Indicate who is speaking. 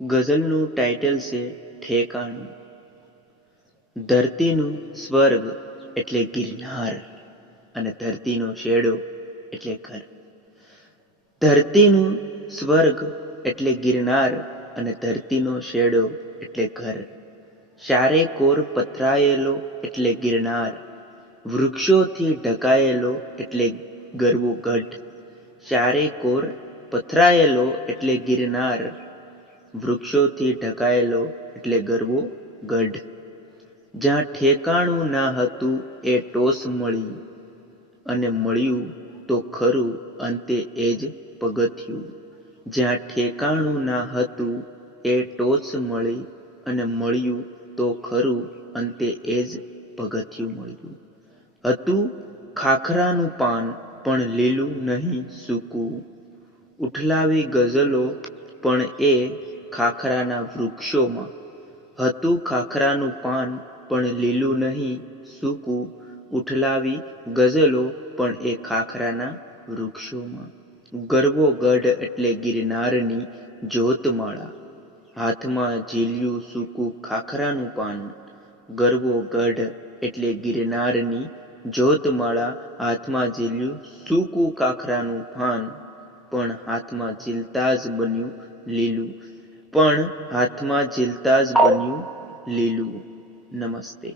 Speaker 1: ગઝલનું title છે ઠેકાણું. ધરતીનું સ્વર્ગ એટલે ગિરનાર અને ધરતીનો શેડો એટલે ઘર. ધરતીનું સ્વર્ગ એટલે ગિરનાર અને ધરતીનો શેડો એટલે ઘર. ચારે કોર પથરાયેલો એટલે ગિરનાર. વૃક્ષોથી ઢકાયેલો એટલે ગરવો ગઢ. ચારે કોર પથરાયેલો એટલે ગિરનાર. વૃક્ષોથી ઢકાયેલો એટલે ગરવો ગઢ. જ્યાં ઠેકાણું ના હતું એ ટોસ મળી અને મળ્યું તો ખરું અંતે એ જ પગથિયું. જ્યાં ઠેકાણું ના હતું એ ટોચ મળી અને મળ્યું તો ખરું અંતે એ જ પગથિયું મળ્યું. હતું ખાખરાનું પાન પણ લીલું નહીં સૂકું. ઉઠલાવી ગઝલો પણ એ ખાખરાના વૃક્ષોમાં. હતું ખાખરાનું પાન, પણ લીલું નહીં, સૂકું ઉઠલાવી ગઝલો, પણ એ ખાખરાના વૃક્ષોમાં. ગરવો ગઢ એટલે ગિરનારની જ્યોતમાળા. હાથમાં ઝીલ્યું સૂકું ખાખરાનું પાન. ગરવો ગઢ એટલે ગિરનારની જ્યોતમાળા. હાથમાં ઝીલ્યું સૂકું ખાખરાનું પાન. પણ હાથમાં ઝીલતા જ બન્યું લીલું. પણ હાથમાં ઝીલતા જ બન્યું લીલું. નમસ્તે.